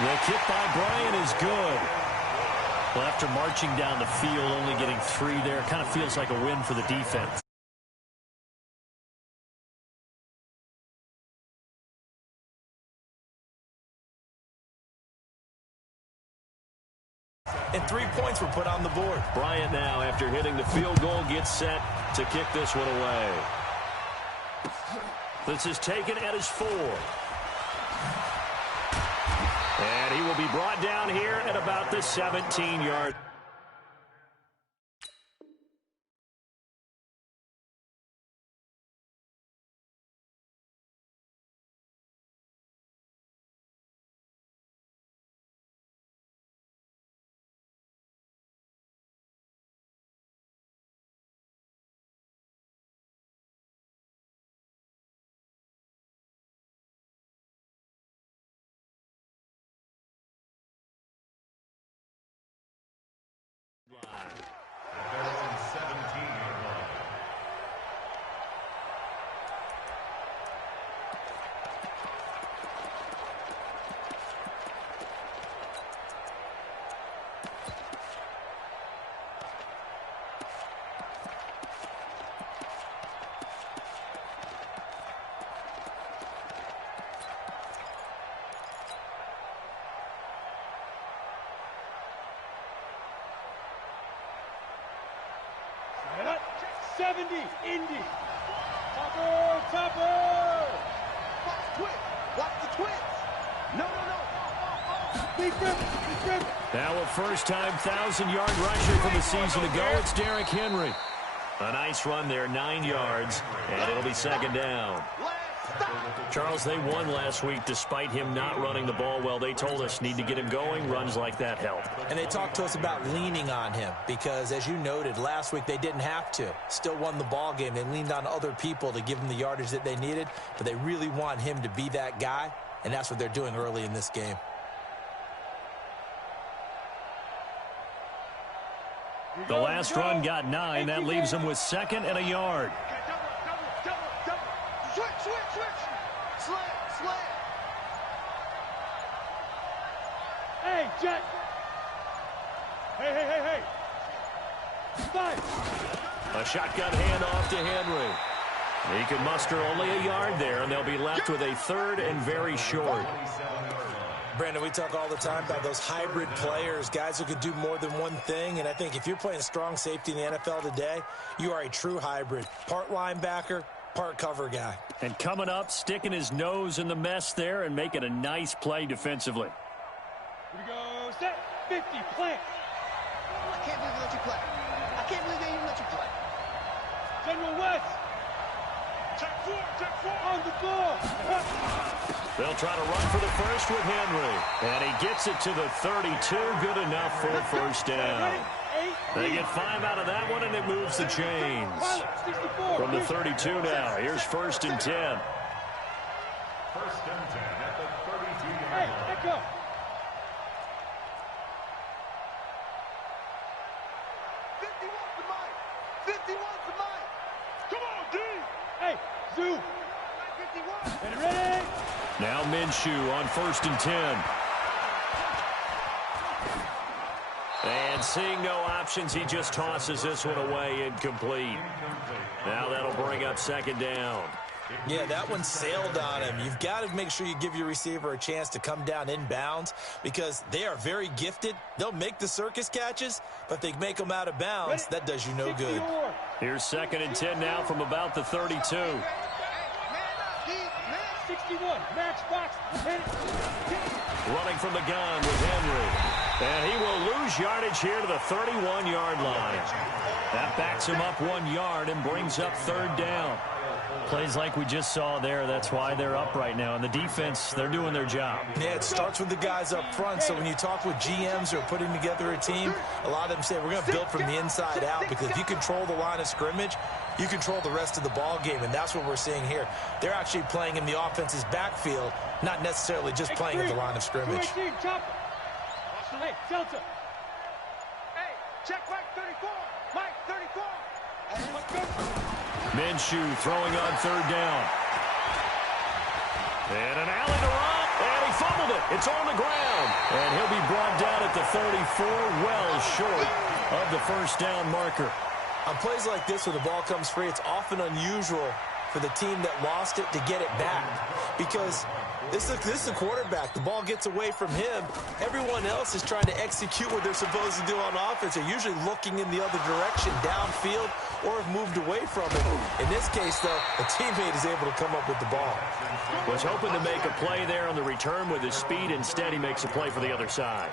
The kick by Bryant is good. Well, after marching down the field, only getting 3 there, kind of feels like a win for the defense. And 3 points were put on the board. Bryant now, after hitting the field goal, gets set to kick this one away. This is taken at his 4. And he will be brought down here at about the 17-yard. Indy. Topper. Watch the twist. Watch the twist. No. Now a first-time 1,000-yard rusher for the season to go. It's Derrick Henry. A nice run there, 9 yards, and it'll be second down. Charles, they won last week despite him not running the ball well. They told us need to get him going. Runs like that help. And they talked to us about leaning on him because, as you noted, last week they didn't have to. Still won the ball game. They leaned on other people to give them the yardage that they needed, but they really want him to be that guy, and that's what they're doing early in this game. The last run got 9. That leaves him with 2nd and a yard. Switch. Slant. Hey, Jet. Hey. Five. A shotgun handoff to Henry. He can muster only a yard there, and they'll be left with a 3rd and very short. Brandon, we talk all the time about those hybrid players, guys who could do more than one thing, and I think if you're playing strong safety in the NFL today, you are a true hybrid. Part linebacker, part cover guy. And coming up, sticking his nose in the mess there and making a nice play defensively. Here we go. Set. 50. Plant. I can't believe they let you play. I can't believe they even let you play. General West. Check 4. On the ball. They'll try to run for the first with Henry. And he gets it to the 32. Good enough for a first down. They get 5 out of that one, and it moves the chains. From the 32 now, here's 1st and 10. 1st and 10 at the 32-yard line. Hey, echo. 51 to Mike. Come on, D. Hey, Zoo. 51. Ready? Now Minshew on 1st and 10. And seeing no options, he just tosses this one away, incomplete. Now that'll bring up 2nd down. Yeah, that one sailed on him. You've got to make sure you give your receiver a chance to come down inbounds because they are very gifted. They'll make the circus catches, but they make them out of bounds. That does you no good. Here's 2nd and 10 now from about the 32. 61, match box. Running from the gun with Henry. And he will lose yardage here to the 31-yard line. That backs him up 1 yard and brings up 3rd down. Plays like we just saw there. That's why they're up right now. And the defense, they're doing their job. Yeah, it starts with the guys up front. So when you talk with GMs who are putting together a team, a lot of them say we're going to build from the inside out because if you control the line of scrimmage, you control the rest of the ball game, and that's what we're seeing here. They're actually playing in the offense's backfield, not necessarily just playing at the line of scrimmage. Hey, Delta. Hey, check Mike 34. Mike 34. Minshew throwing on 3rd down. And an alley to run, and he fumbled it. It's on the ground. And he'll be brought down at the 34, well short of the first down marker. On plays like this where the ball comes free, it's often unusual for the team that lost it to get it back. Because this is a quarterback. The ball gets away from him. Everyone else is trying to execute what they're supposed to do on offense. They're usually looking in the other direction, downfield, or have moved away from it. In this case, though, a teammate is able to come up with the ball. Was hoping to make a play there on the return with his speed. Instead, he makes a play for the other side.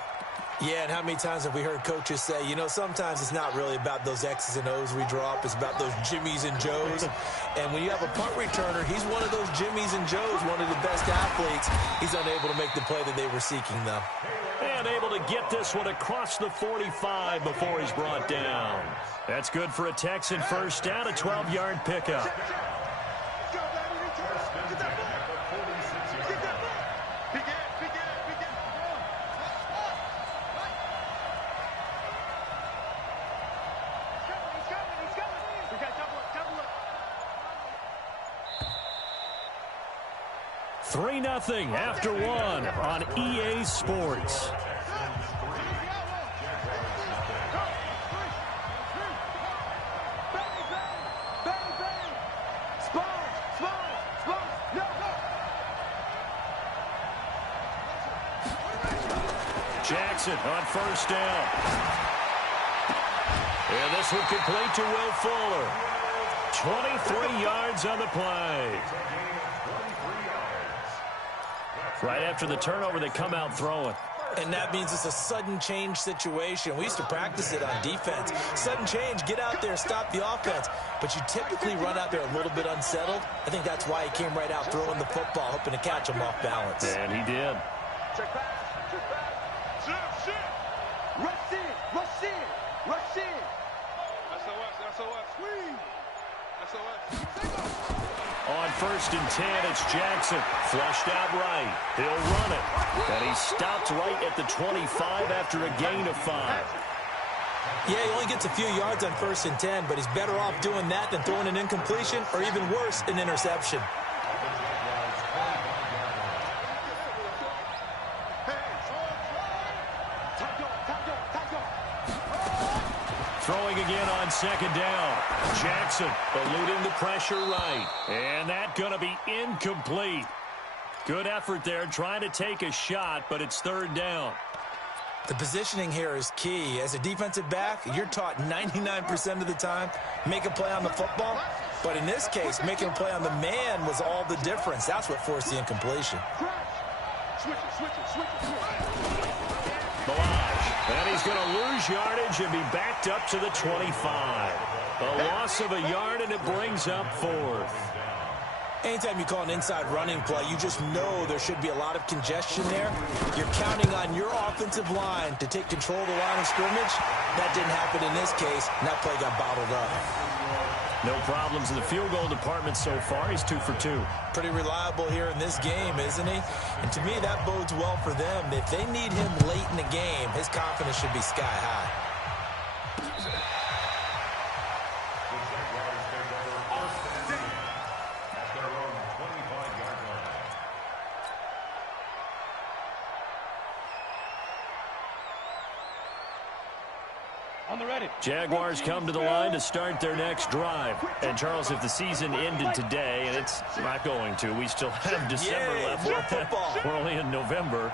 Yeah, and how many times have we heard coaches say, you know, sometimes it's not really about those X's and O's we draw up. It's about those Jimmies and Joes. And when you have a punt returner, he's one of those Jimmies and Joes, one of the best athletes. He's unable to make the play that they were seeking, though. And able to get this one across the 45 before he's brought down. That's good for a Texan first down, a 12-yard pickup. Three 3-0 after one on EA Sports. Jackson on first down. And this one complete to Will Fuller. 23 yards on the play. Right after the turnover, they come out throwing. And that means it's a sudden change situation. We used to practice it on defense. Sudden change, get out there, stop the offense. But you typically run out there a little bit unsettled. I think that's why he came right out throwing the football, hoping to catch him off balance. And he did. Check back. Rush in. SOS. Squeeze. SOS. On first and 10, it's Jackson. Flushed out right. He'll run it. And he stopped right at the 25 after a gain of 5. Yeah, he only gets a few yards on first and 10, but he's better off doing that than throwing an incompletion or even worse, an interception. Throwing again on second down. Jackson eluding the pressure right. And that going to be incomplete. Good effort there trying to take a shot, but it's third down. The positioning here is key. As a defensive back, you're taught 99% of the time, make a play on the football. But in this case, making a play on the man was all the difference. That's what forced the incompletion. Switch it. And he's going to lose yardage and be backed up to the 25. A loss of a yard, and it brings up fourth. Anytime you call an inside running play, you just know there should be a lot of congestion there. You're counting on your offensive line to take control of the line of scrimmage. That didn't happen in this case, and that play got bottled up. No problems in the field goal department so far. He's 2 for 2. Pretty reliable here in this game, isn't he? And to me, that bodes well for them. If they need him late in the game, his confidence should be sky high. On the ready. Jaguars come to the line to start their next drive. And, Charles, if the season ended today, and it's not going to, we still have December left. More football. We're only in November.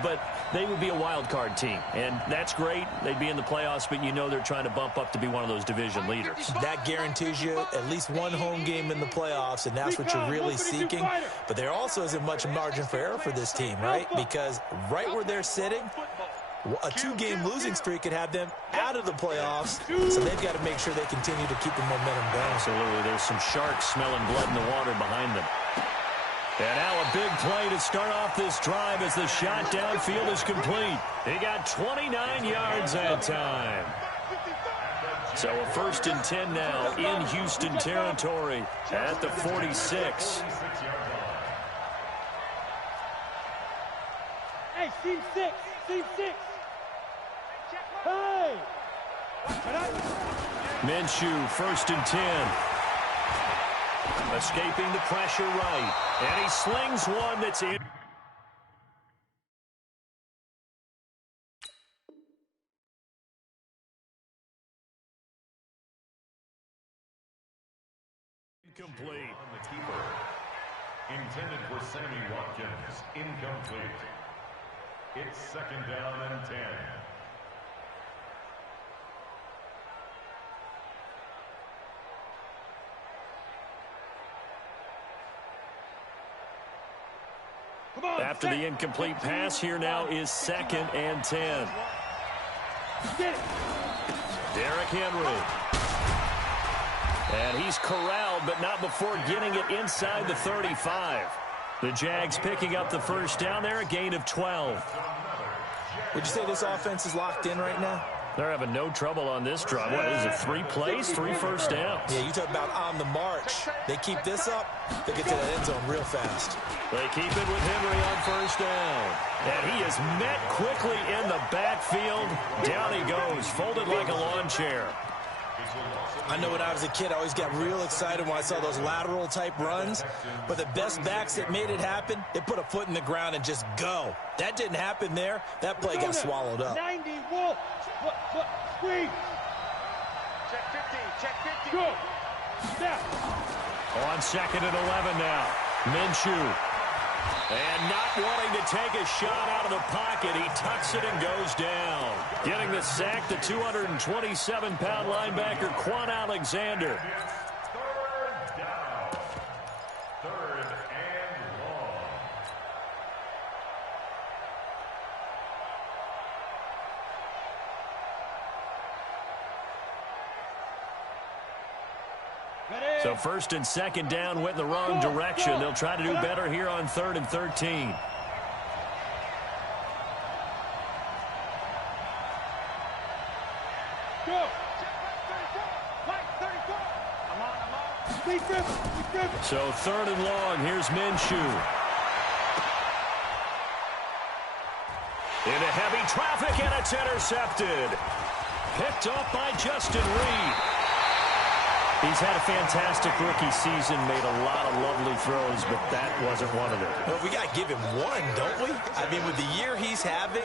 But they would be a wild card team. And that's great. They'd be in the playoffs, but you know they're trying to bump up to be one of those division leaders. That guarantees you at least one home game in the playoffs, and that's what you're really seeking. But there also isn't much margin for error for this team, right? Because right where they're sitting, a 2-game losing streak could have them out of the playoffs, so they've got to make sure they continue to keep the momentum going. Absolutely. There's some sharks smelling blood in the water behind them. And now a big play to start off this drive as the shot downfield is complete. He got 29 yards that time. So a first and 10 now in Houston territory at the 46. Hey, team 6. Hey! Minshew, first and 10. Escaping the pressure right. And he slings one that's in. incomplete. On the keeper. Intended for Sammy Watkins. Incomplete. It's 2nd down and 10. After the incomplete pass, here now is 2nd and 10. Derrick Henry. And he's corralled, but not before getting it inside the 35. The Jags picking up the first down there, a gain of 12. Would you say this offense is locked in right now? They're having no trouble on this drive. What is it, 3 plays, 3 first downs? Yeah, you talk about on the march. They keep this up, they get to that end zone real fast. They keep it with Henry on first down. And he is met quickly in the backfield. Down he goes, folded like a lawn chair. I know when I was a kid, I always got real excited when I saw those lateral-type runs. But the best backs that made it happen, they put a foot in the ground and just go. That didn't happen there. That play got swallowed up. 90 wolf. Screen. Check 50. Check 50. Go. Snap. On 2nd and 11 now. Minshew. And not wanting to take a shot out of the pocket, he tucks it and goes down. Getting the sack, the 227-pound linebacker, Quan Alexander. 3rd down. 3rd and long. So 1st and 2nd down went in the wrong direction. They'll try to do better here on 3rd and 13. Go. Right, 34. I'm on. Be driven. So 3rd and long, here's Minshew. Into heavy traffic, and it's intercepted. Picked off by Justin Reed. He's had a fantastic rookie season, made a lot of lovely throws, but that wasn't one of them. Well, we got to give him one, don't we? I mean, with the year he's having,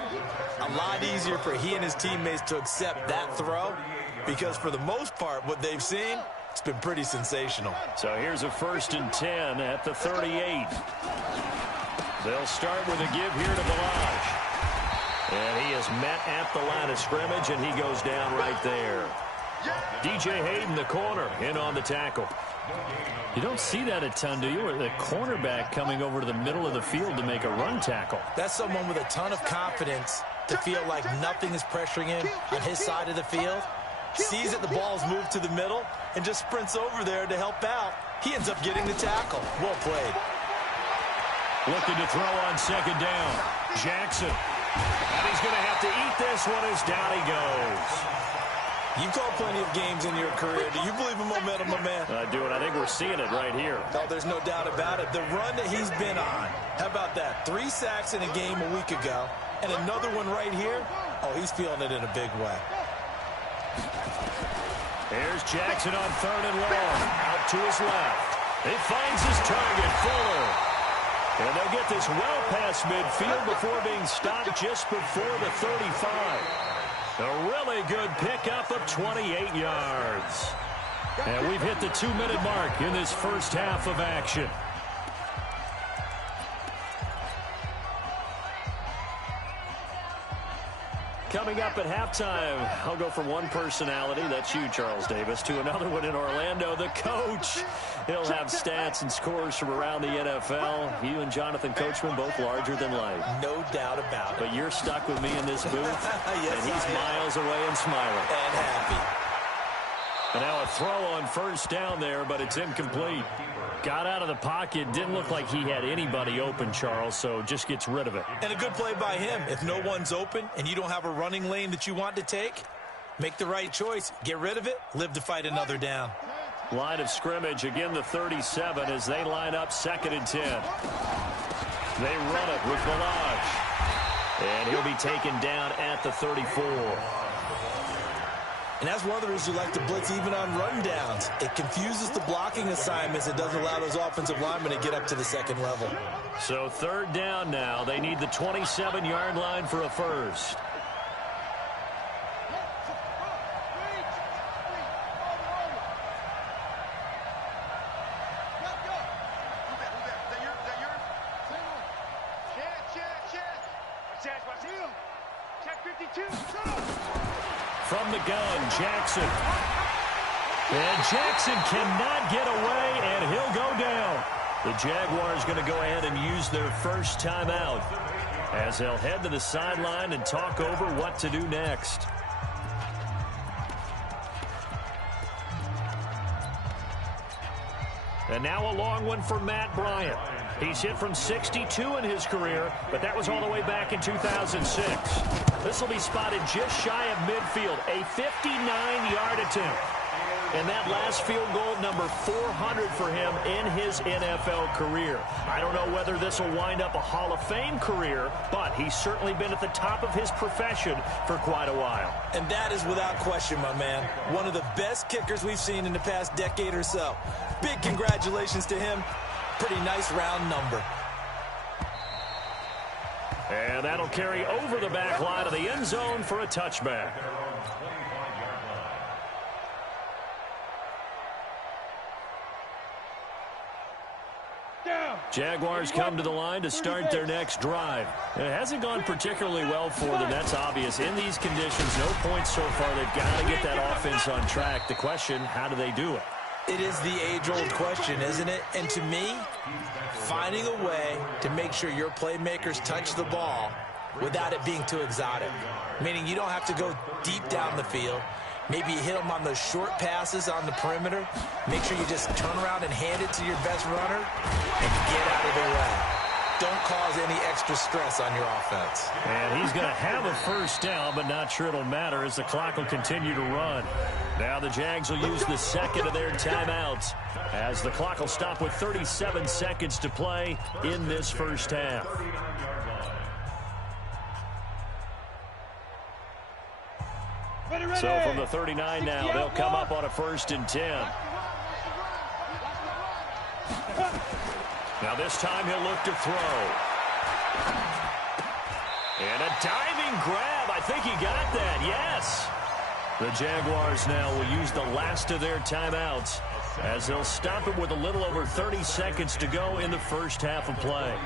a lot easier for he and his teammates to accept that throw, because for the most part, what they've seen, it's been pretty sensational. So here's a 1st and 10 at the 38. They'll start with a give here to Balaj. And he is met at the line of scrimmage, and he goes down right there. DJ Hayden, the corner, in on the tackle. You don't see that a ton, do you? Or the cornerback coming over to the middle of the field to make a run tackle. That's someone with a ton of confidence to feel like nothing is pressuring him on his side of the field. Sees that the ball's moved to the middle and just sprints over there to help out. He ends up getting the tackle. Well played. Looking to throw on 2nd down. Jackson. And he's going to have to eat this one as down he goes. You've called plenty of games in your career. Do you believe in momentum, my man? I do, and I think we're seeing it right here. No, there's no doubt about it. The run that he's been on, how about that? 3 sacks in a game a week ago, and another one right here. Oh, he's feeling it in a big way. Here's Jackson on 3rd and long. Out to his left. He finds his target, Fuller. And they'll get this well past midfield before being stopped just before the 35. A really good pickup of 28 yards. And we've hit the 2-minute mark in this first half of action. Coming up at halftime, I'll go from one personality, that's you, Charles Davis, to another one in Orlando, the coach. He'll have stats and scores from around the NFL. You and Jonathan Coachman, both larger than life. No doubt about it. But you're stuck with me in this booth, Yes, and he's miles away and smiling. And happy. And now a throw on 1st down there, but it's incomplete. Got out of the pocket, didn't look like he had anybody open, Charles, so just gets rid of it. And a good play by him. If no one's open and you don't have a running lane that you want to take, make the right choice. Get rid of it, live to fight another down. Line of scrimmage, again the 37 as they line up 2nd and 10. They run it with Balaj. And he'll be taken down at the 34. And that's one of the reasons you like to blitz even on rundowns. It confuses the blocking assignments. It doesn't allow those offensive linemen to get up to the 2nd level. So 3rd down now. They need the 27-yard line for a first. Check 52. From the gun, Jackson. And Jackson cannot get away, and he'll go down. The Jaguars going to go ahead and use their first timeout as they'll head to the sideline and talk over what to do next. And now a long one for Matt Bryant. He's hit from 62 in his career, but that was all the way back in 2006. This will be spotted just shy of midfield, a 59-yard attempt. And that last field goal, number 400 for him in his NFL career. I don't know whether this will wind up a Hall of Fame career, but he's certainly been at the top of his profession for quite a while. And that is without question, my man. One of the best kickers we've seen in the past decade or so. Big congratulations to him. Pretty nice round number. And that'll carry over the back line of the end zone for a touchback. Jaguars come to the line to start their next drive. It hasn't gone particularly well for them. That's obvious. In these conditions, no points so far. They've got to get that offense on track. The question, how do they do it? It is the age-old question, isn't it? And to me, finding a way to make sure your playmakers touch the ball without it being too exotic. Meaning you don't have to go deep down the field. Maybe you hit them on those short passes on the perimeter. Make sure you just turn around and hand it to your best runner and get out of their way. Don't cause any extra stress on your offense. And he's going to have a first down, but not sure it'll matter as the clock will continue to run. Now the Jags will use the second of their timeouts as the clock will stop with 37 seconds to play in this first half. So from the 39 now, they'll come up on a 1st and 10. Now this time he'll look to throw. And a diving grab. I think he got that. Yes. The Jaguars now will use the last of their timeouts as they'll stop it with a little over 30 seconds to go in the first half of play.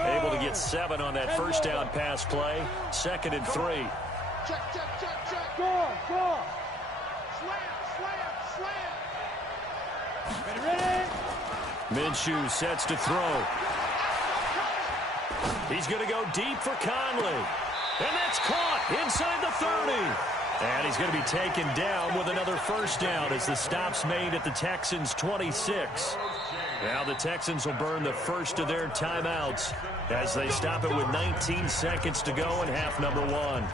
Able to get 7 on that first down pass play. 2nd and 3. Check. Go. Slam. Ready. Minshew sets to throw. He's going to go deep for Conley. And that's caught inside the 30. And he's going to be taken down with another first down as the stop's made at the Texans' 26. Now the Texans will burn the first of their timeouts as they stop it with 19 seconds to go in half number 1.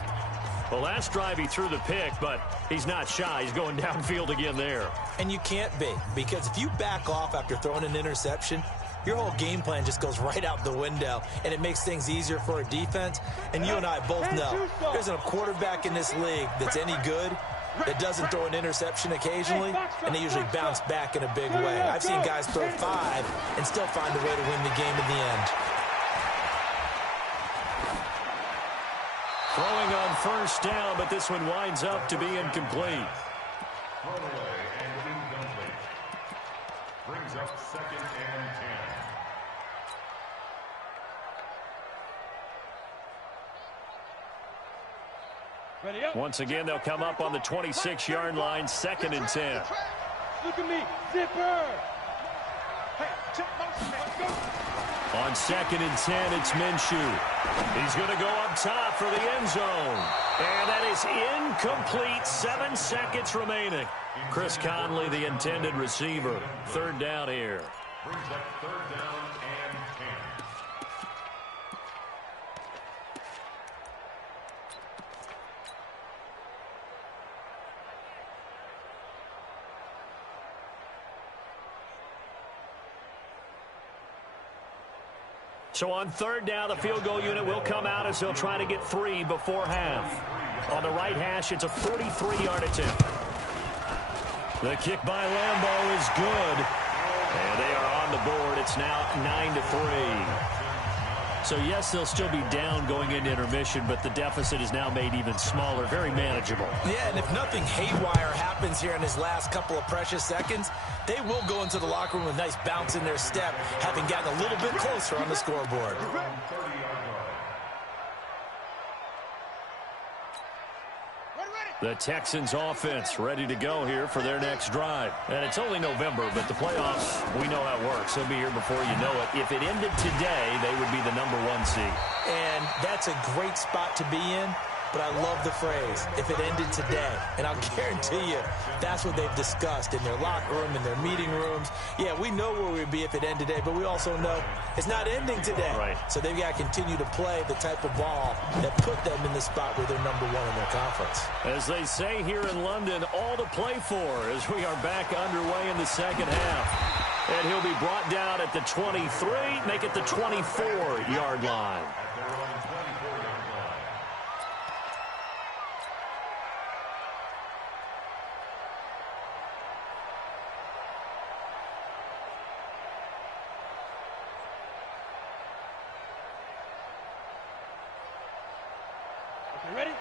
The last drive he threw the pick, but he's not shy. He's going downfield again there. And you can't be, because if you back off after throwing an interception, your whole game plan just goes right out the window, and it makes things easier for a defense. And you and I both know there's a quarterback in this league that's any good that doesn't throw an interception occasionally, and they usually bounce back in a big way. I've seen guys throw 5 and still find a way to win the game in the end. Throwing on first down, but this one winds up to be incomplete. Throwaway and incomplete. Brings up 2nd and 10. Ready up. Once again, they'll come up on the 26-yard line, 2nd and 10. Look at me. Zipper. Hey, check motion, man. Go. On 2nd and 10, it's Minshew. He's going to go up top for the end zone. And that is incomplete. 7 seconds remaining. Chris Conley, the intended receiver. 3rd down here. Brings up 3rd down and 10. So on 3rd down, the field goal unit will come out as they'll try to get 3 before half. On the right hash, it's a 43-yard attempt. The kick by Lambeau is good. And they are on the board. It's now 9-3. So, yes, they'll still be down going into intermission, but the deficit is now made even smaller, very manageable. Yeah, and if nothing haywire happens here in his last couple of precious seconds, they will go into the locker room with a nice bounce in their step, having gotten a little bit closer on the scoreboard. The Texans offense ready to go here for their next drive. And it's only November, but the playoffs, we know how it works. They'll be here before you know it. If it ended today, they would be the #1 seed. And that's a great spot to be in. But I love the phrase, if it ended today. And I'll guarantee you, that's what they've discussed in their locker room, in their meeting rooms. Yeah, we know where we'd be if it ended today, but we also know it's not ending today. Right. So they've got to continue to play the type of ball that put them in the spot where they're #1 in their conference. As they say here in London, all to play for as we are back underway in the second half. And he'll be brought down at the 23, make it the 24-yard line.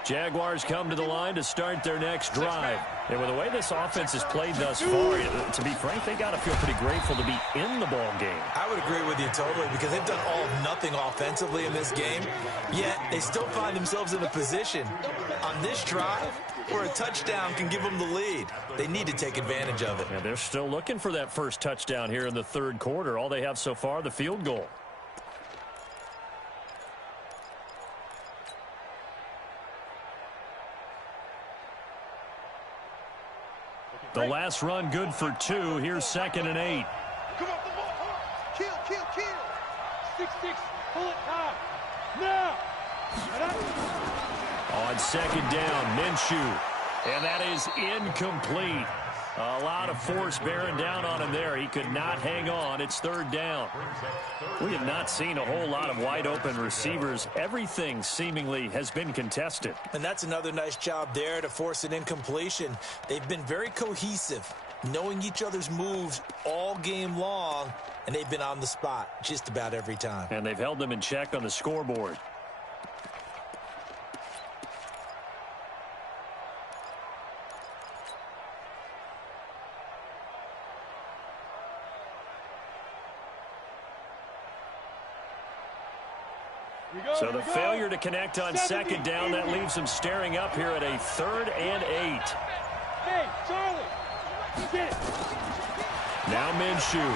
Jaguars come to the line to start their next drive. And with the way this offense has played thus far, to be frank, they got to feel pretty grateful to be in the ball game. I would agree with you totally because they've done all of nothing offensively in this game, yet they still find themselves in a position on this drive where a touchdown can give them the lead. They need to take advantage of it. And they're still looking for that first touchdown here in the third quarter. All they have so far, the field goal. The last run good for 2. Here's 2nd and 8. Come on, come on. Kill. 6-6. Pull it high. Now. On 2nd down, Minshew. And that is incomplete. A lot of force bearing down on him there. He could not hang on. It's 3rd down. We have not seen a whole lot of wide-open receivers. Everything seemingly has been contested. And that's another nice job there to force an incompletion. They've been very cohesive, knowing each other's moves all game long, and they've been on the spot just about every time. And they've held them in check on the scoreboard. So the failure to connect on 2nd down, that leaves them staring up here at a 3rd and 8. Hey, Charlie, get it. Now Minshew.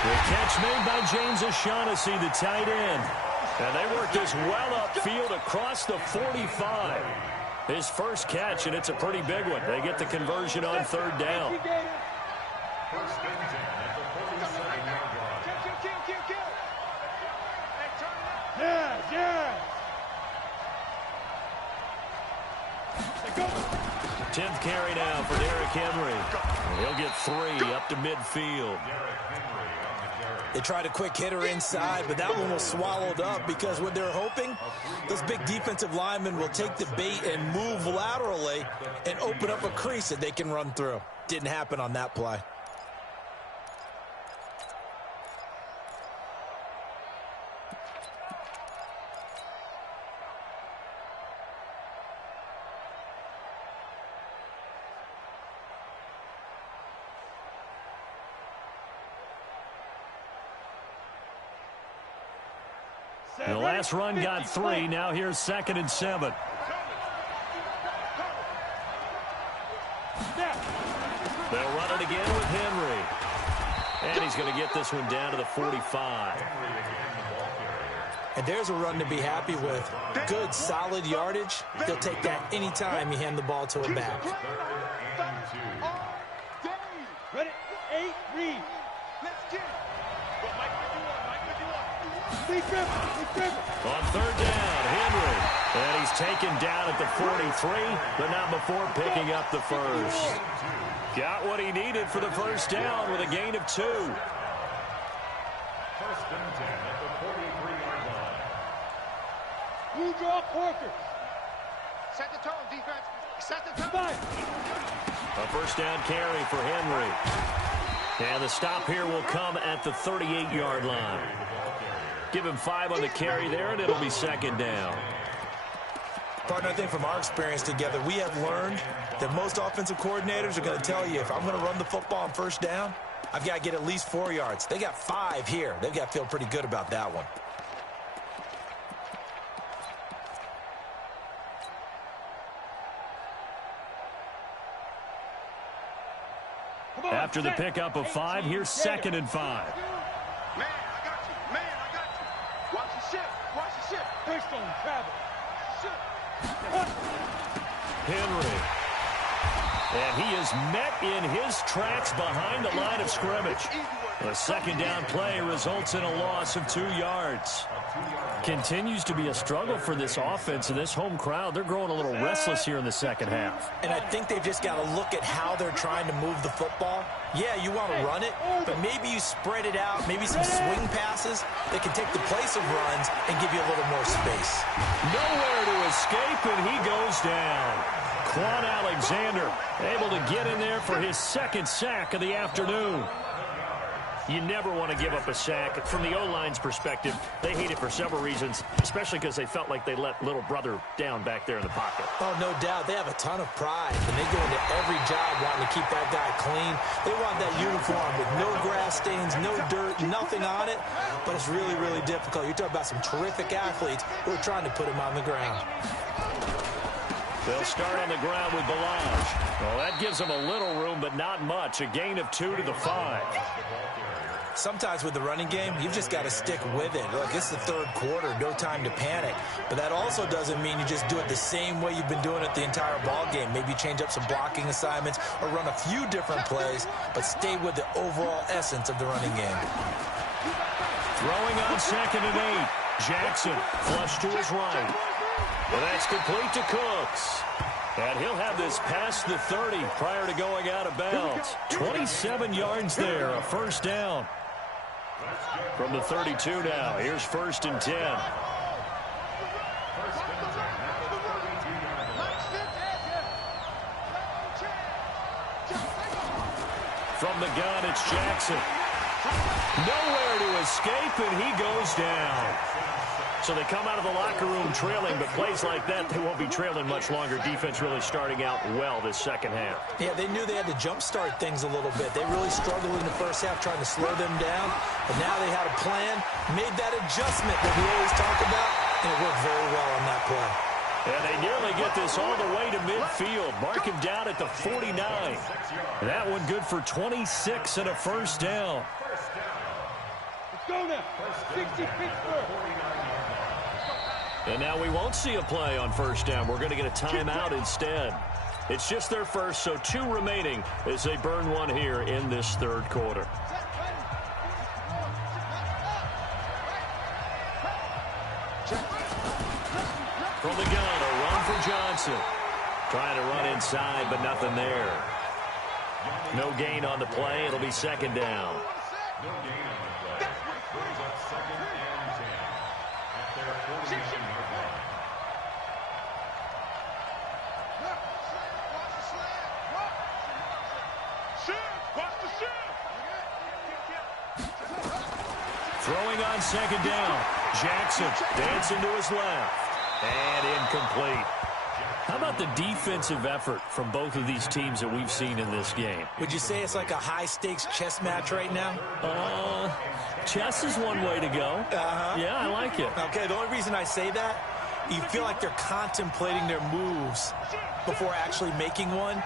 The catch made by James O'Shaughnessy, the tight end. And they work this well upfield across the 45. His first catch, and it's a pretty big one. They get the conversion on 3rd down. First and 10 at the 47-yard line. Kill. Yeah. 10th carry now for Derrick Henry. And he'll get 3 up to midfield. They tried a quick hitter inside, but that one was swallowed up because what they're hoping, those big defensive linemen will take the bait and move laterally and open up a crease that they can run through. Didn't happen on that play. The last run got 3. Now here's 2nd and 7. They'll run it again with Henry. And he's going to get this one down to the 45. And there's a run to be happy with. Good, solid yardage. He'll take that anytime you hand the ball to a back. Ready? 8, read. Let's get it. On 3rd down, Henry. And he's taken down at the 43, but not before picking up the first. Got what he needed for the first down with a gain of 2. First and 10 at the 43-yard line. Blue draw Corker. Set the tone, defense. Set the tone. A first down carry for Henry. And the stop here will come at the 38-yard line. Give him 5 on the carry there, and it'll be second down. Partner, I think from our experience together, we have learned that most offensive coordinators are going to tell you, if I'm going to run the football on first down, I've got to get at least 4 yards. They got 5 here. They've got to feel pretty good about that one. After the pickup of 5, here's 2nd and 5. Man, I got you. Man, I got you. Watch the ship. Watch the ship. Based on travel. Henry. And he is met in his tracks behind the line of scrimmage. The second down play results in a loss of 2 yards. Continues to be a struggle for this offense and this home crowd. They're growing a little restless here in the second half. And I think they've just got to look at how they're trying to move the football. Yeah, you want to run it, but maybe you spread it out, maybe some swing passes that can take the place of runs and give you a little more space. Nowhere to escape, and he goes down. Quan Alexander able to get in there for his 2nd sack of the afternoon. You never want to give up a sack. From the O-line's perspective, they hate it for several reasons, especially because they felt like they let little brother down back there in the pocket. Oh, no doubt. They have a ton of pride, and they go into every job wanting to keep that guy clean. They want that uniform with no grass stains, no dirt, nothing on it, but it's really, really difficult. You're talking about some terrific athletes who are trying to put him on the ground. They'll start on the ground with Balaj. Well, that gives them a little room, but not much. A gain of 2 to the 5. Sometimes with the running game, you've just got to stick with it. Look, it's the 3rd quarter, no time to panic. But that also doesn't mean you just do it the same way you've been doing it the entire ball game. Maybe change up some blocking assignments or run a few different plays, but stay with the overall essence of the running game. Throwing on 2nd and 8. Jackson flush to his right. Well, that's complete to Cooks. And he'll have this past the 30 prior to going out of bounds. 27 yards there, a 1st down. From the 32 now, here's 1st and 10. From the gun, it's Jackson. Nowhere to escape, and he goes down. So they come out of the locker room trailing, but plays like that, they won't be trailing much longer. Defense really starting out well this second half. Yeah, they knew they had to jumpstart things a little bit. They really struggled in the first half trying to slow them down, but now they had a plan, made that adjustment that we always talk about, and it worked very well on that play. And they nearly get this all the way to midfield. Mark him down at the 49. That one good for 26 and a 1st down. Let's go now. 60 Pittsburgh. And now we won't see a play on 1st down. We're going to get a timeout instead. It's just their first, so 2 remaining as they burn one here in this 3rd quarter. From the gun, a run for Johnson. Trying to run inside, but nothing there. No gain on the play. It'll be 2nd down. No gain on the play. Brings up 2nd and 10 at their 49-yard line. Throwing on 2nd down. Jackson dancing to his left. And incomplete. How about the defensive effort from both of these teams that we've seen in this game? Would you say it's like a high-stakes chess match right now? Chess is one way to go. Yeah, I like it. Okay, the only reason I say that, you feel like they're contemplating their moves before actually making one,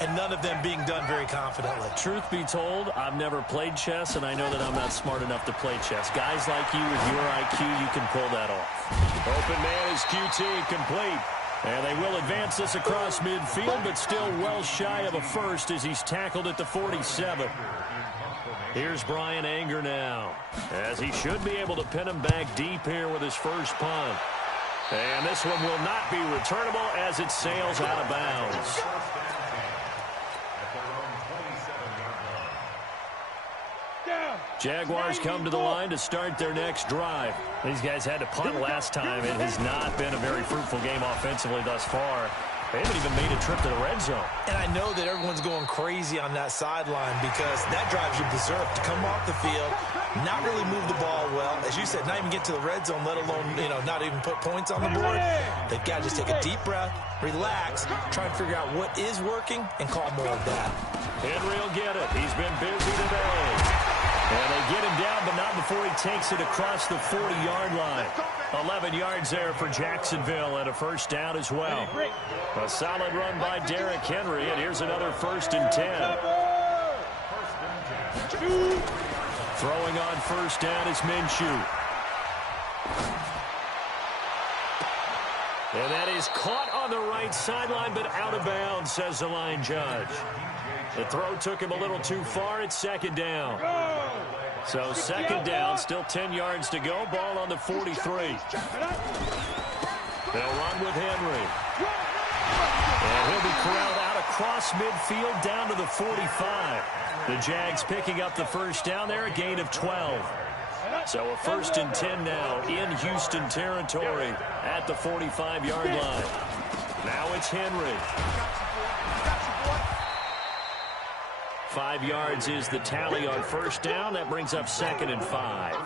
and none of them being done very confidently. Truth be told, I've never played chess, and I know that I'm not smart enough to play chess. Guys like you with your IQ, you can pull that off. Open man is QT, complete. And they will advance this across midfield, but still well shy of a 1st as he's tackled at the 47. Here's Brian Anger now, as he should be able to pin him back deep here with his 1st punt. And this one will not be returnable as it sails out of bounds. Jaguars come to the line to start their next drive. These guys had to punt last time. It has not been a very fruitful game offensively thus far. They haven't even made a trip to the red zone. And I know that everyone's going crazy on that sideline because that drives you berserk to come off the field, not really move the ball well. As you said, not even get to the red zone, let alone, not even put points on the board. They've got to just take a deep breath, relax, try and figure out what is working, and call more of that. Henry will get it. He's been busy today. And they get him down, but not before he takes it across the 40-yard line. 11 yards there for Jacksonville, and a first down as well. A solid run by Derrick Henry, and here's another 1st and 10. Throwing on first down is Minshew. And that is caught on the right sideline, but out of bounds, says the line judge. The throw took him a little too far. It's 2nd down. So 2nd down, still 10 yards to go. Ball on the 43. They'll run with Henry. And he'll be corralled out across midfield down to the 45. The Jags picking up the first down there, a gain of 12. So a 1st and 10 now in Houston territory at the 45-yard line. Now it's Henry. 5 yards is the tally on first down. That brings up 2nd and 5.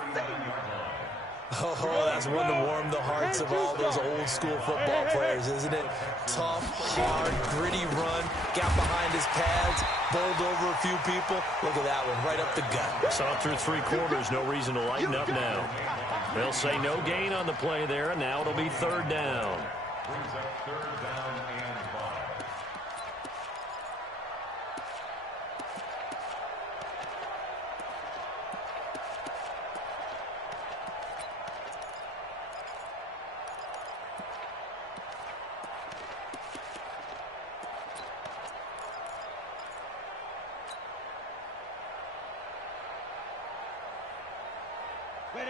Oh, that's one to warm the hearts of all those old-school football players, isn't it? Tough, hard, gritty run, got behind his pads, bowled over a few people. Look at that one, right up the gut. Saw through 3 quarters, no reason to lighten up now. They'll say no gain on the play there, and now it'll be 3rd down. Brings up 3rd down and 5.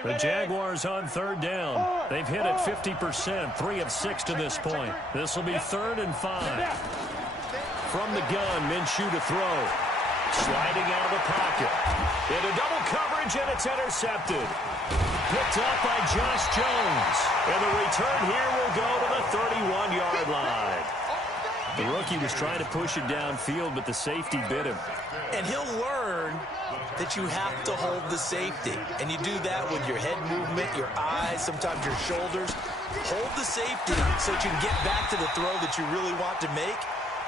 The Jaguars on 3rd down. They've hit it 50%, 3 of 6 to this point. This will be 3rd and 5. From the gun, Minshew to throw. Sliding out of the pocket. Into double coverage, and it's intercepted. Picked up by Josh Jones. And the return here will go to the 31-yard line. The rookie was trying to push it downfield, but the safety bit him. And he'll learn that you have to hold the safety. And you do that with your head movement, your eyes, sometimes your shoulders. Hold the safety so that you can get back to the throw that you really want to make.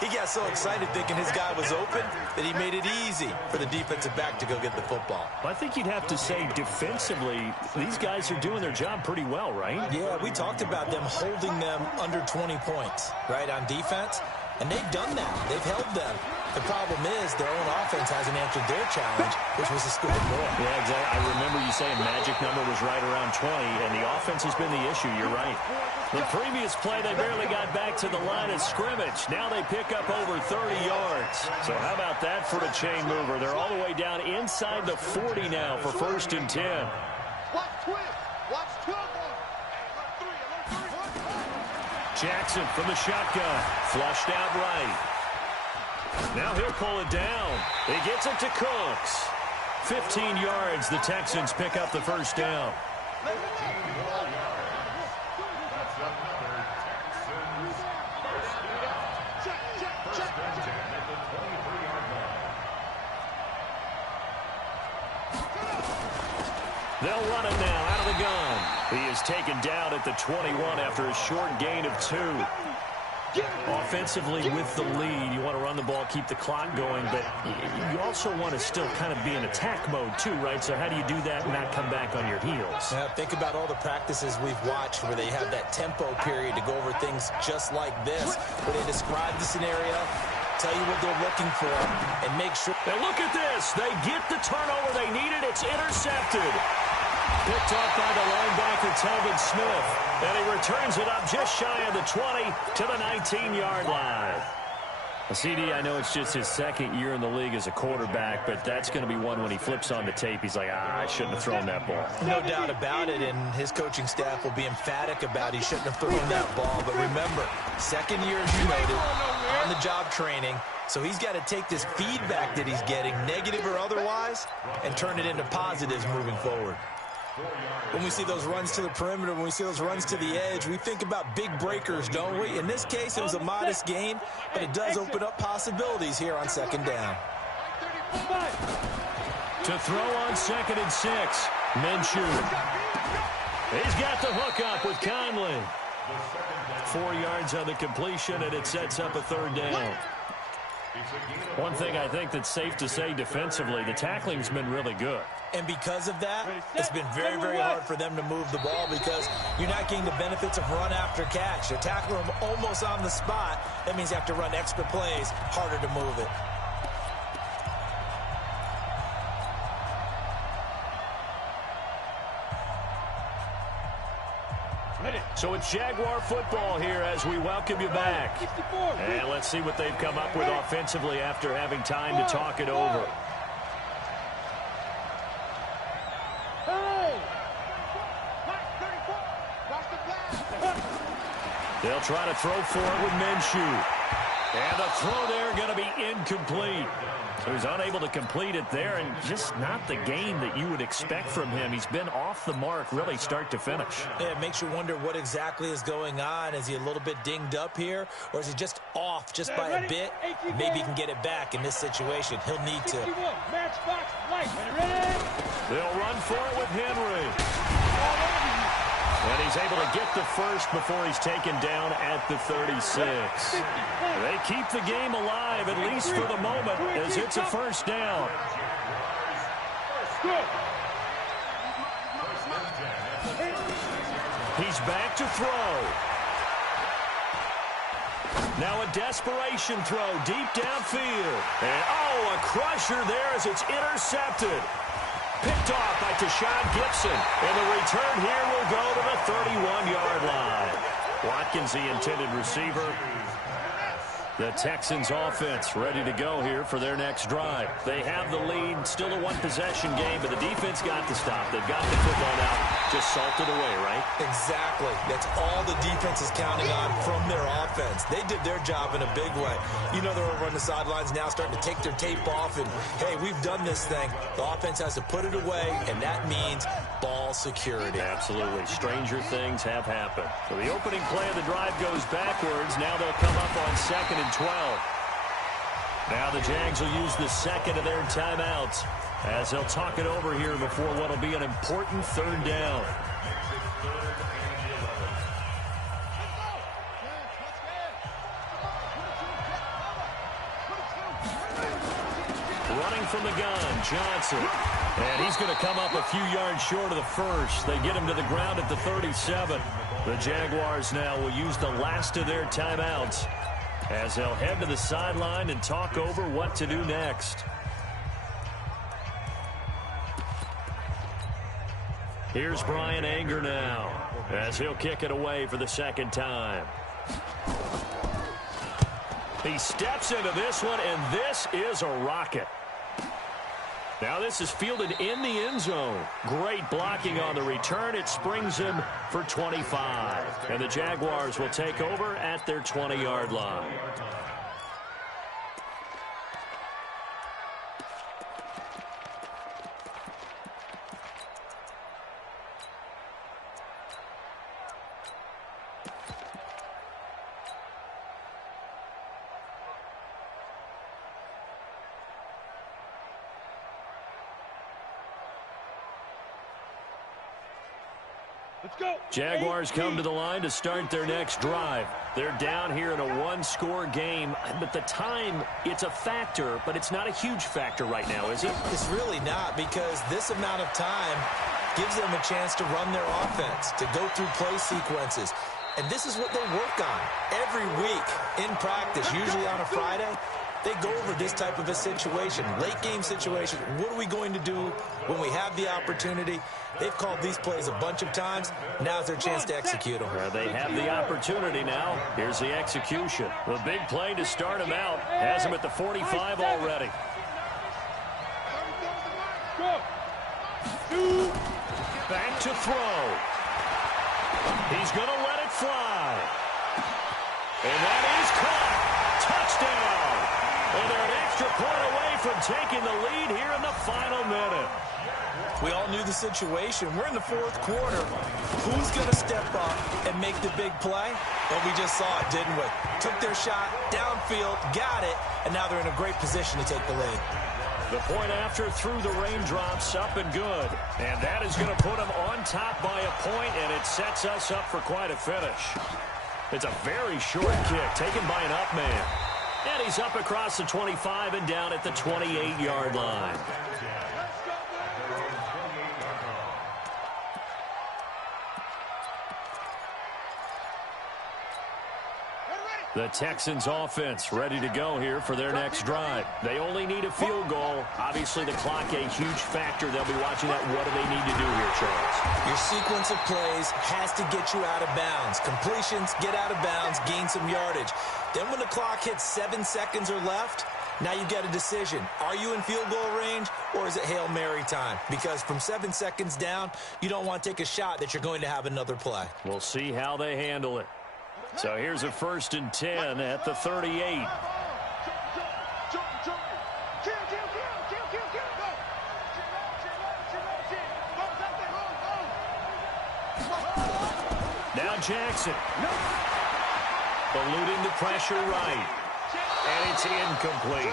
He got so excited thinking his guy was open that he made it easy for the defensive back to go get the football. I think you'd have to say defensively, these guys are doing their job pretty well, right? Yeah, we talked about them holding them under 20 points, right, on defense. And they've done that. They've held them. The problem is their own offense hasn't answered their challenge, which was to score more. Yeah, exactly. I remember you saying magic number was right around 20, and the offense has been the issue. You're right. The previous play, they barely got back to the line of scrimmage. Now they pick up over 30 yards. So how about that for a chain mover? They're all the way down inside the 40 now for 1st and 10. Watch twist. Watch twist. Jackson from the shotgun. Flushed out right. Now he'll pull it down. He gets it to Cooks. 15 yards. The Texans pick up the first down. They'll run it now out of the gun. He is taken down at the 21 after a short gain of 2. Offensively with the lead, you want to run the ball, keep the clock going, but you also want to still kind of be in attack mode too, right? So how do you do that and not come back on your heels? Yeah, think about all the practices we've watched where they have that tempo period to go over things just like this, where they describe the scenario, tell you what they're looking for, and make sure. And look at this. They get the turnover they needed. It's intercepted. Picked off by the linebacker, Telvin Smith. And he returns it up just shy of the 20 to the 19-yard line. CD, I know it's just his 2nd year in the league as a quarterback, but that's going to be one when he flips on the tape. He's like, I shouldn't have thrown that ball. No doubt about it, and his coaching staff will be emphatic about he shouldn't have thrown that ball. But remember, 2nd year, as you noted, on-the-job training. So he's got to take this feedback that he's getting, negative or otherwise, and turn it into positives moving forward. When we see those runs to the perimeter, when we see those runs to the edge, we think about big breakers, don't we? In this case, it was a modest gain, but it does open up possibilities here on 2nd down. To throw on 2nd and 6. Minshew. He's got the hook up with Conley. 4 yards on the completion, and it sets up a 3rd down. One thing I think that's safe to say defensively, the tackling's been really good. And because of that, it's been very, very hard for them to move the ball because you're not getting the benefits of run after catch. You're tackling them almost on the spot. That means you have to run extra plays, harder to move it. So it's Jaguar football here as we welcome you back. And let's see what they've come up with offensively after having time to talk it over. They'll try to throw for it with Minshew. And the throw there going to be incomplete. So he's unable to complete it there, and just not the game that you would expect from him. He's been off the mark really start to finish. Yeah, it makes you wonder what exactly is going on. Is he a little bit dinged up here, or is he just off just by a bit? Maybe he can get it back in this situation. He'll need to. They'll run for it with Henry. And he's able to get the first before he's taken down at the 36. They keep the game alive, at least for the moment, as it's a 1st down. He's back to throw. Now a desperation throw deep downfield. And, oh, a crusher there as it's intercepted. Picked off by Tashawn Gibson. And the return here will go to the 31-yard line. Watkins, the intended receiver. The Texans offense ready to go here for their next drive. They have the lead, still a one-possession game, but the defense got the stop. They've got the football now, just salted away, right? Exactly. That's all the defense is counting on from their offense. They did their job in a big way. You know they're over on the sidelines now starting to take their tape off, and, hey, we've done this thing. The offense has to put it away, and that means ball security. Absolutely. Stranger things have happened. So the opening play of the drive goes backwards. Now they'll come up on 2nd and 12. Now the Jags will use the 2nd of their timeouts as they'll talk it over here before what will be an important 3rd down. Running from the gun, Johnson. And he's going to come up a few yards short of the first. They get him to the ground at the 37. The Jaguars now will use the last of their timeouts as they'll head to the sideline and talk over what to do next. Here's Brian Anger now as he'll kick it away for the 2nd time. He steps into this one, and this is a rocket. Now this is fielded in the end zone. Great blocking on the return. It springs him for 25. And the Jaguars will take over at their 20-yard line. Jaguars come to the line to start their next drive. They're down here in a one-score game, but the time, it's a factor, but it's not a huge factor right now, is it? It's really not, because this amount of time gives them a chance to run their offense, to go through play sequences. And this is what they work on every week in practice, usually on a Friday. They go over this type of a situation, late-game situation. What are we going to do when we have the opportunity? They've called these plays a bunch of times. Now's their chance to execute them. They have the opportunity now. Here's the execution. The big play to start him out has him at the 45 already. Back to throw. He's going to let it fly. And that is caught. Touchdown. And they're an extra point away from taking the lead here in the final minute. We all knew the situation. We're in the 4th quarter. Who's going to step up and make the big play? Well, we just saw it, didn't we? Took their shot, downfield, got it, and now they're in a great position to take the lead. The point after through the raindrops, up and good. And that is going to put them on top by a point, and it sets us up for quite a finish. It's a very short kick taken by an up man. And he's up across the 25 and down at the 28-yard line. The Texans offense ready to go here for their next drive. They only need a field goal. Obviously, the clock a huge factor. They'll be watching that. What do they need to do here, Charles? Your sequence of plays has to get you out of bounds. Completions, get out of bounds, gain some yardage. Then when the clock hits 7 seconds or left, now you get a decision. Are you in field goal range, or is it Hail Mary time? Because from 7 seconds down, you don't want to take a shot that you're going to have another play. We'll see how they handle it. So here's a 1st and 10 at the 38. Now Jackson. Eluding the pressure right. And it's incomplete.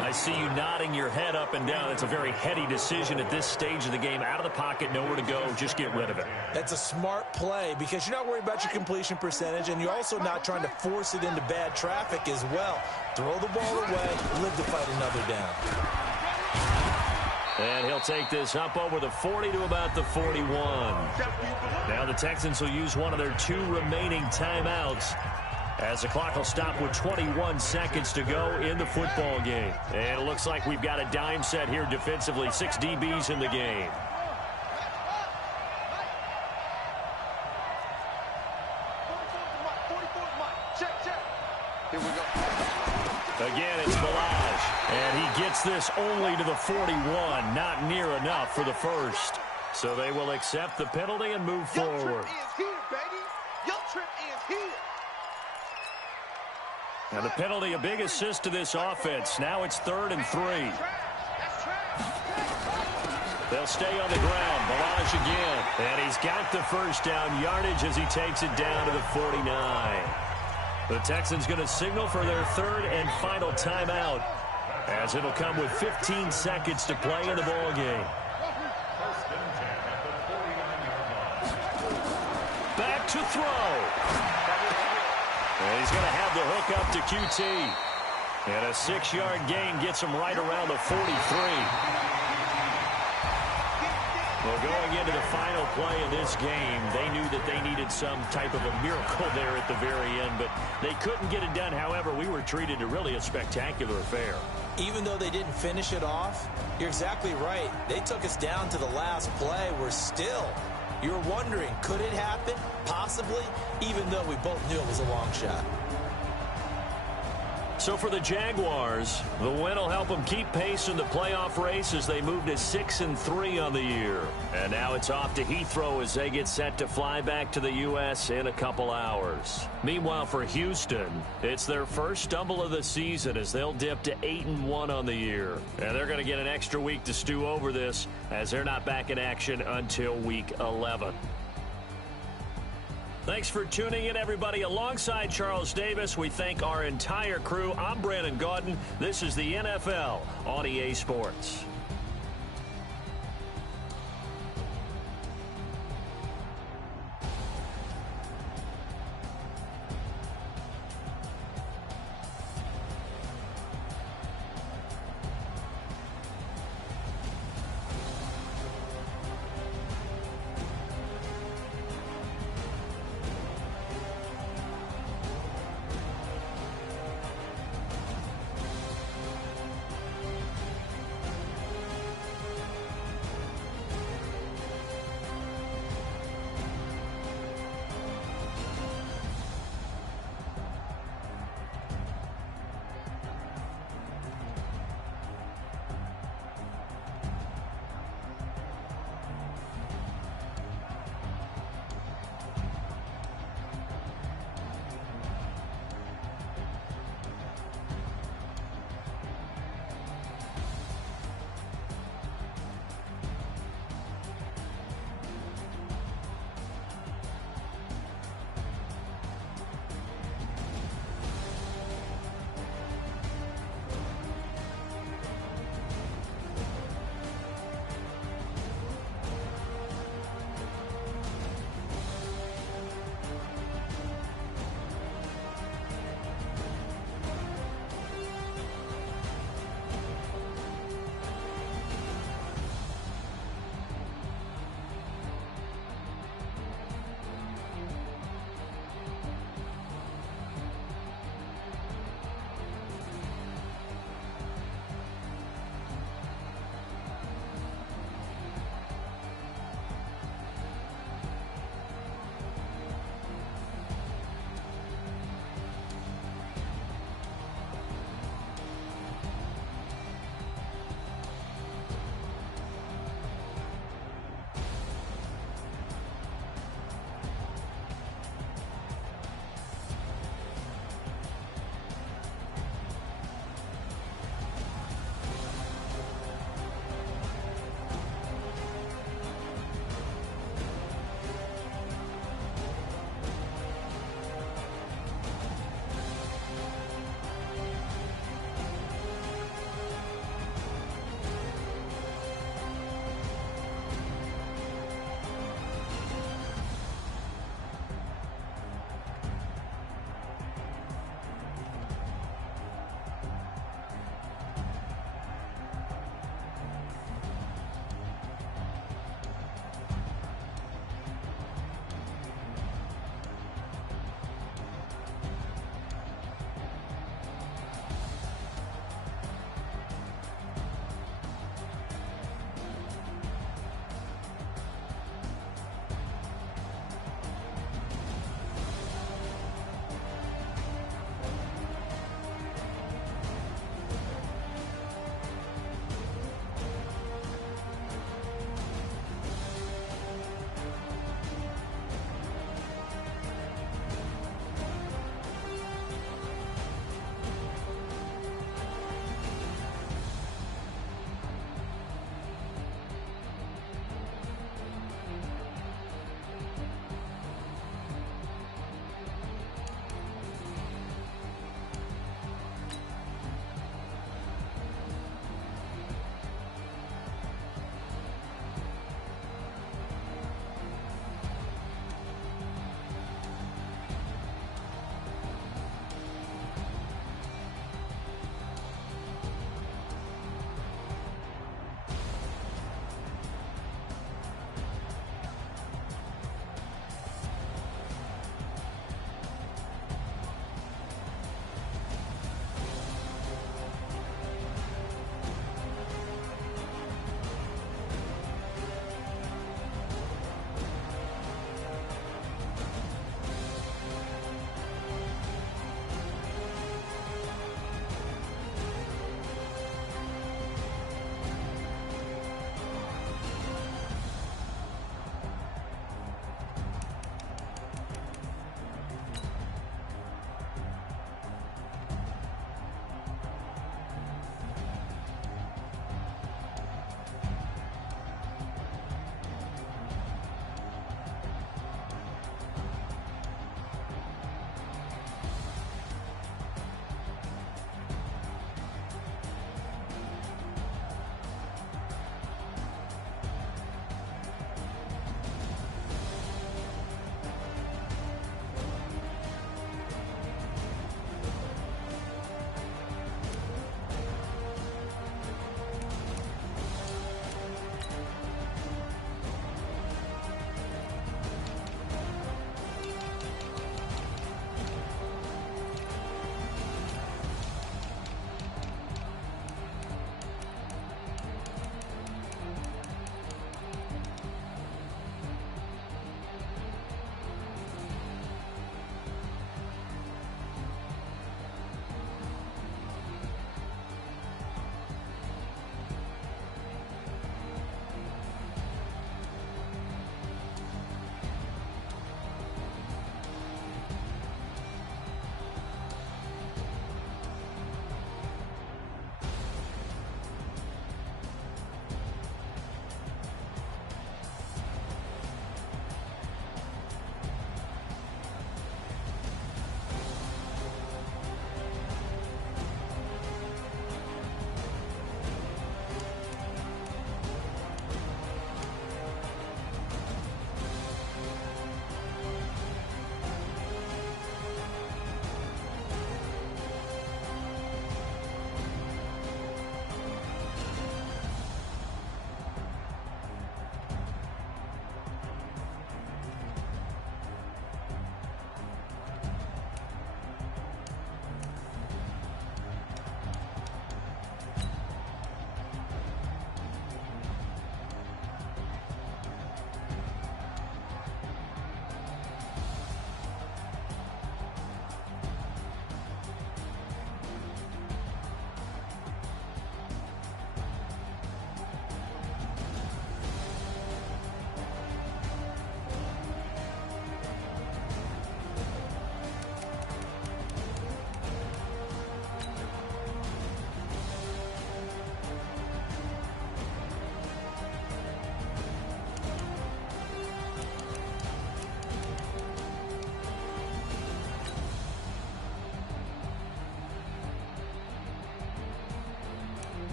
I see you nodding your head up and down. It's a very heady decision at this stage of the game. Out of the pocket, nowhere to go. Just get rid of it. That's a smart play because you're not worried about your completion percentage, and you're also not trying to force it into bad traffic as well. Throw the ball away, live to fight another down. And he'll take this up over the 40 to about the 41. Now the Texans will use one of their 2 remaining timeouts, as the clock will stop with 21 seconds to go in the football game. And it looks like we've got a dime set here defensively. 6 DBs in the game. Here we go. Again, it's Balaj. And he gets this only to the 41. Not near enough for the first. So they will accept the penalty and move forward. Your trip ends here, baby. Your trip ends here. And the penalty, a big assist to this offense. Now it's 3rd and 3. They'll stay on the ground. Balaj again. And he's got the first down yardage as he takes it down to the 49. The Texans going to signal for their 3rd and final timeout, as it'll come with 15 seconds to play in the ball game. Back to throw. And he's going to have the hook up to QT. And a 6-yard gain gets him right around the 43. Well, going into the final play of this game, they knew that they needed some type of a miracle there at the very end, but they couldn't get it done. However, we were treated to really a spectacular affair. Even though they didn't finish it off, you're exactly right. They took us down to the last play. We're still... You're wondering, could it happen? Possibly, even though we both knew it was a long shot. So for the Jaguars, the win will help them keep pace in the playoff race as they move to 6-3 on the year. And now it's off to Heathrow as they get set to fly back to the U.S. in a couple hours. Meanwhile, for Houston, it's their first stumble of the season as they'll dip to 8-1 on the year. And they're going to get an extra week to stew over this as they're not back in action until week 11. Thanks for tuning in, everybody. Alongside Charles Davis, we thank our entire crew. I'm Brandon Gaudin. This is the NFL on EA Sports.